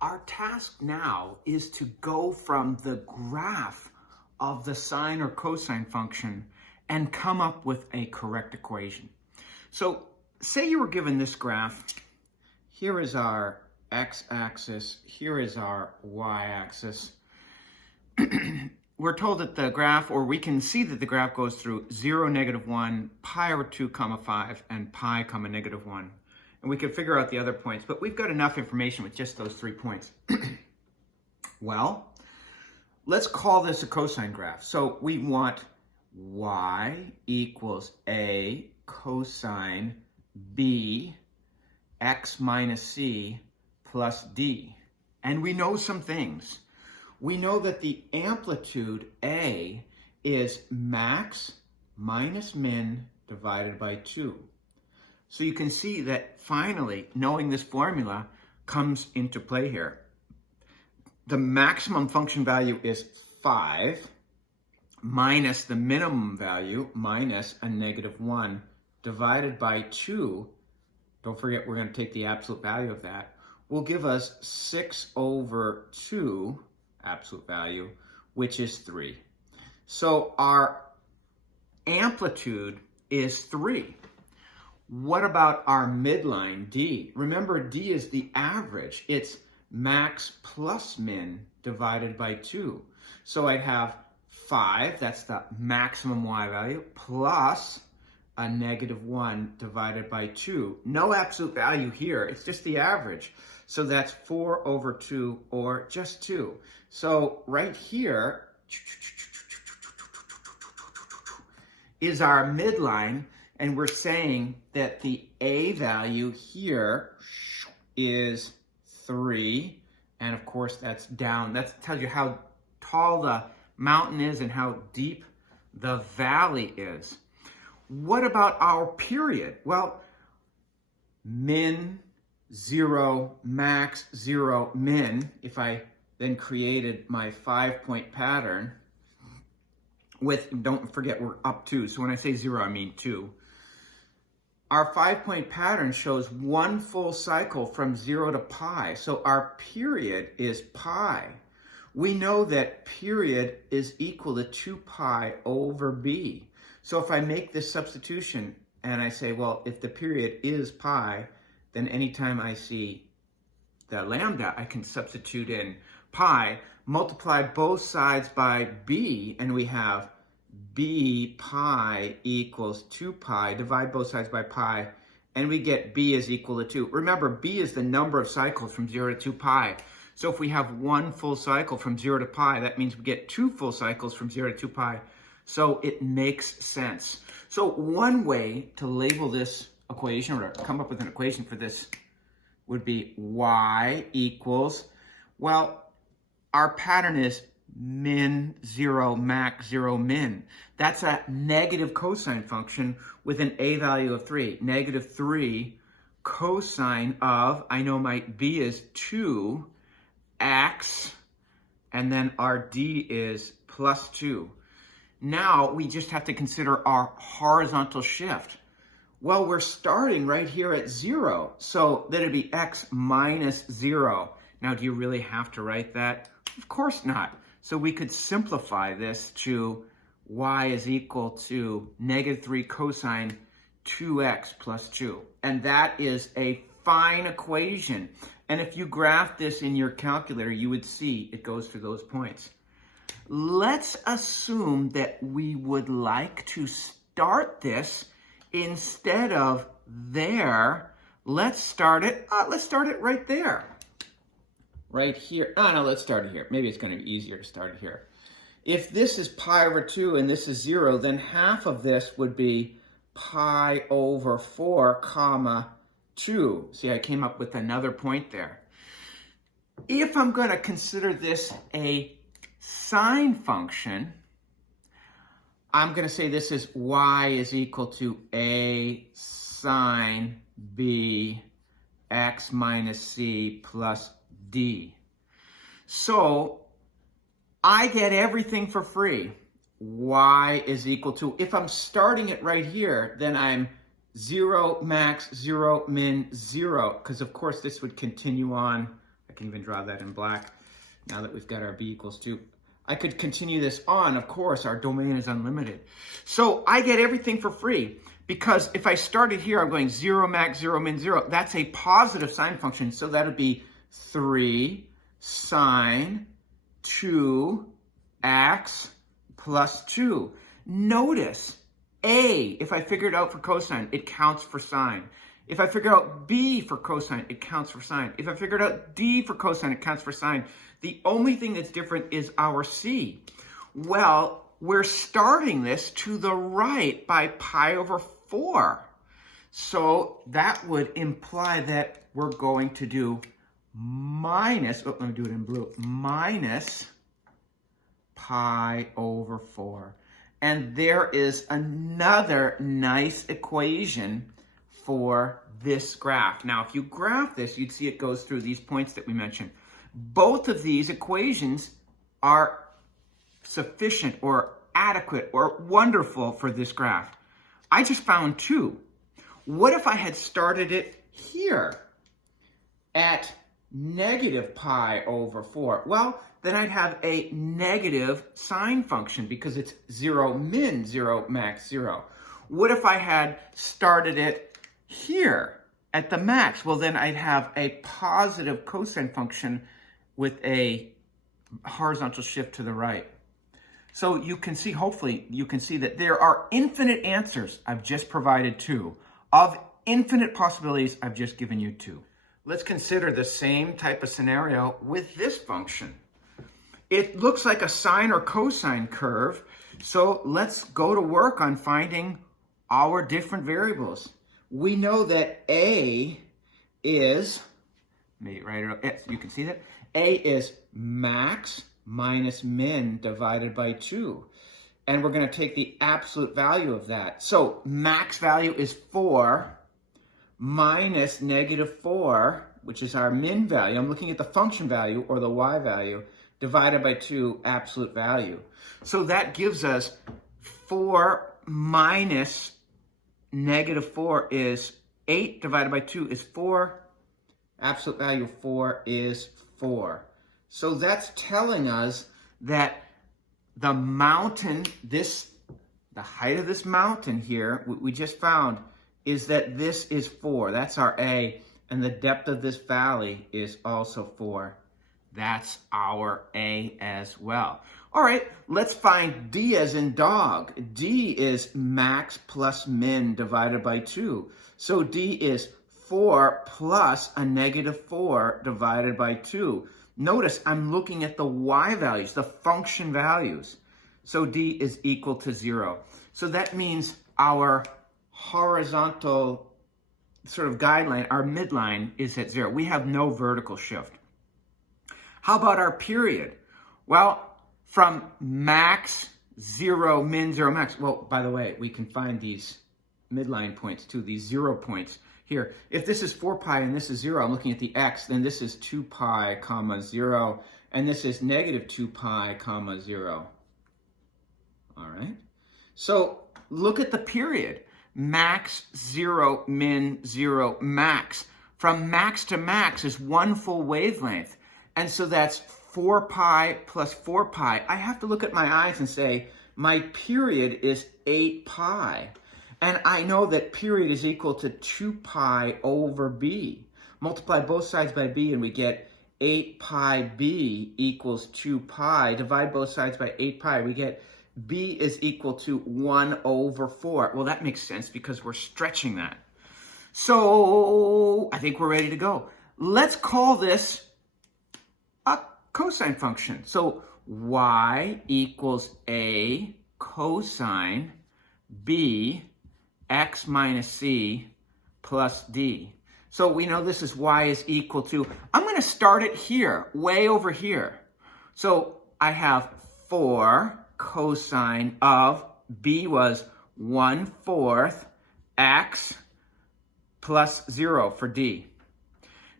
our task now is to go from the graph of the sine or cosine function and come up with a correct equation. So say you were given this graph. Here is our x-axis, here is our y-axis. We're told that the graph, or we can see that the graph goes through 0, -1, pi over 2, 5, and pi, -1. And we can figure out the other points, but we've got enough information with just those 3 points. Well, let's call this a cosine graph. So we want y equals a cosine b x minus c plus d. And we know some things. We know that the amplitude A is max minus min divided by 2. So you can see that finally, knowing this formula comes into play here. The maximum function value is 5 minus the minimum value minus a -1 divided by 2. Don't forget, we're going to take the absolute value of that. Will give us 6 over 2 absolute value, which is 3. So our amplitude is 3. What about our midline, D? Remember, D is the average. It's max plus min divided by 2. So I'd have 5, that's the maximum y value, plus a -1 divided by 2. No absolute value here, it's just the average. So that's 4 over 2, or just 2. So right here is our midline, and we're saying that the A value here is 3. And of course, that's down. That tells you how tall the mountain is and how deep the valley is. What about our period? Well, min 0, max 0, min, if I then created my 5-point pattern with, don't forget we're up 2, so when I say 0, I mean 2. Our 5-point pattern shows 1 full cycle from 0 to pi, so our period is pi. We know that period is equal to 2 pi over b. So if I make this substitution and I say, well, if the period is pi, then anytime I see the lambda, I can substitute in pi, multiply both sides by b, and we have b pi equals 2 pi, divide both sides by pi, and we get b is equal to 2. Remember, b is the number of cycles from 0 to 2 pi. So if we have 1 full cycle from 0 to pi, that means we get 2 full cycles from 0 to 2 pi. So it makes sense. So one way to label this equation, or to come up with an equation for this, would be y equals, well, our pattern is min 0, max 0, min. That's a negative cosine function with an a value of 3. -3 cosine of, I know my b is 2x, and then our d is plus 2. Now we just have to consider our horizontal shift. Well, we're starting right here at 0, so that'd be x minus 0. Now, do you really have to write that? Of course not. So we could simplify this to y is equal to -3 cosine 2x plus 2. And that is a fine equation. And if you graph this in your calculator, you would see it goes through those points. Let's assume that we would like to start this instead of there. Let's start it right there. Right here. No, let's start it here. Maybe it's going to be easier to start it here. If this is pi over 2 and this is 0, then half of this would be pi over 4, comma 2. See, I came up with another point there. If I'm going to consider this a sine function, I'm going to say this is y is equal to a sine b x minus c plus d. So I get everything for free. Y is equal to, if I'm starting it right here, then I'm 0 max, 0 min, 0, because of course this would continue on I can even draw that in black now that we've got our b equals 2. I could continue this on, of course, our domain is unlimited. So I get everything for free because if I started here, I'm going 0, max, 0, min, 0. That's a positive sine function, so that would be 3 sine 2x plus 2. Notice, A, if I figure it out for cosine, it counts for sine. If I figure out B for cosine, it counts for sine. If I figured out D for cosine, it counts for sine. The only thing that's different is our C. Well, we're starting this to the right by pi over 4. So that would imply that we're going to do minus, let me do it in blue, minus pi over 4. And there is another nice equation for this graph. Now, if you graph this, you'd see it goes through these points that we mentioned. Both of these equations are sufficient or adequate or wonderful for this graph. I just found 2. What if I had started it here at negative pi over 4? Well, then I'd have a negative sine function because it's 0 min 0 max 0. What if I had started it here at the max? Well, then I'd have a positive cosine function with a horizontal shift to the right. So you can see, hopefully, you can see that there are infinite answers. I've just provided 2. Of infinite possibilities, I've just given you 2. Let's consider the same type of scenario with this function. It looks like a sine or cosine curve, so let's go to work on finding our different variables. We know that A is, you can see that, A is max minus min divided by 2. And we're going to take the absolute value of that. So max value is 4 minus negative 4, which is our min value. I'm looking at the function value or the y value, divided by 2, absolute value. So that gives us 4 minus negative 4 is 8 divided by 2 is 4. Absolute value of 4 is 4. So that's telling us that the mountain, the height of this mountain here, we just found, is that this is 4. That's our A. And the depth of this valley is also 4. That's our A as well. All right, let's find D as in dog. D is max plus min divided by 2. So D is 4 plus a negative 4 divided by 2. Notice I'm looking at the y values, the function values. So D is equal to 0. So that means our horizontal sort of guideline, our midline, is at 0. We have no vertical shift. How about our period? Well, from max 0, min 0, max. Well, by the way, we can find these midline points too, these 0 points here. If this is 4 pi and this is 0, I'm looking at the x, then this is 2 pi, comma 0, and this is negative 2 pi, comma 0. All right? So look at the period. Max 0, min 0, max. From max to max is 1 full wavelength. And so that's 4 pi plus 4 pi. I have to look at my eyes and say, my period is 8 pi. And I know that period is equal to 2 pi over b. Multiply both sides by b and we get 8 pi b equals 2 pi. Divide both sides by 8 pi, we get b is equal to 1 over 4. Well, that makes sense because we're stretching that. So I think we're ready to go. Let's call this a cosine function. So y equals a cosine b x minus c plus d. So we know this is y is equal to, I'm going to start it here, way over here. So I have 4 cosine of b was 1/4 x plus 0 for d.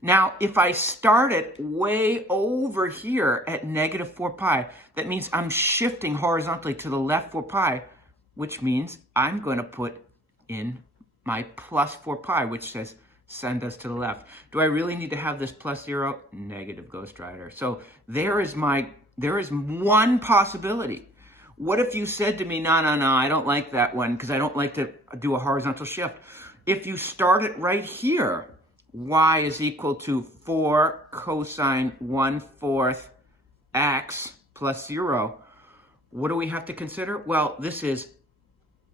Now, if I start it way over here at negative 4 pi, that means I'm shifting horizontally to the left 4 pi, which means I'm going to put in my plus 4 pi, which says send us to the left. Do I really need to have this plus 0? Negative, Ghost Rider. So there is one possibility. What if you said to me, no, I don't like that one because I don't like to do a horizontal shift. If you start it right here, y is equal to 4 cosine 1/4 x plus 0, what do we have to consider? Well, this is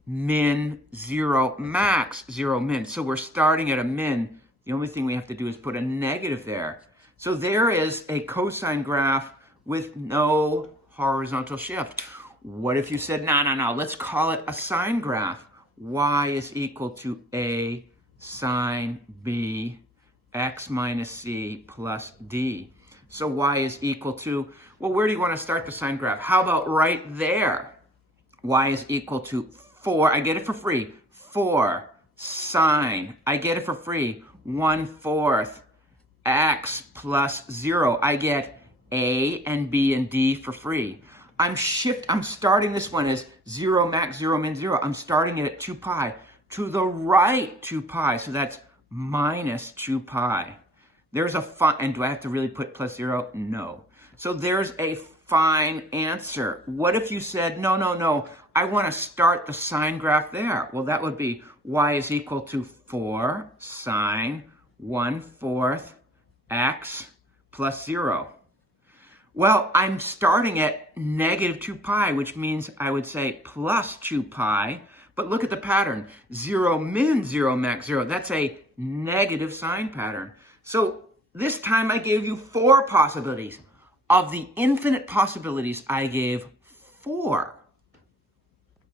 min 0 max 0 min. So we're starting at a min. The only thing we have to do is put a negative there. So there is a cosine graph with no horizontal shift. What if you said, no, let's call it a sine graph. Y is equal to a sine b x minus c plus d. So y is equal to, well, where do you want to start the sine graph? How about right there? Y is equal to 4, I get it for free, 4 sine, I get it for free, 1/4 x plus 0. I get a and b and d for free. I'm starting this one as 0 max 0 min 0. I'm starting it at 2 pi. To the right 2 pi, so that's minus 2 pi. There's a fine, and do I have to really put plus 0? No. So there's a fine answer. What if you said, no, I want to start the sine graph there? Well, that would be y is equal to 4 sine 1/4 x plus 0. Well, I'm starting at negative 2 pi, which means I would say plus 2 pi. But look at the pattern. 0 min 0 max 0. That's a negative sign pattern. So this time I gave you 4 possibilities. Of the infinite possibilities, I gave 4.